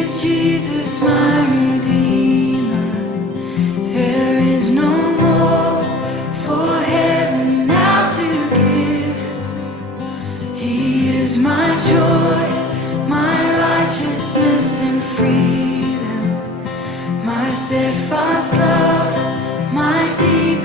is Jesus, my Redeemer. There is no more for heaven now to give. He is my joy, my righteousness and freedom, my steadfast love, my deep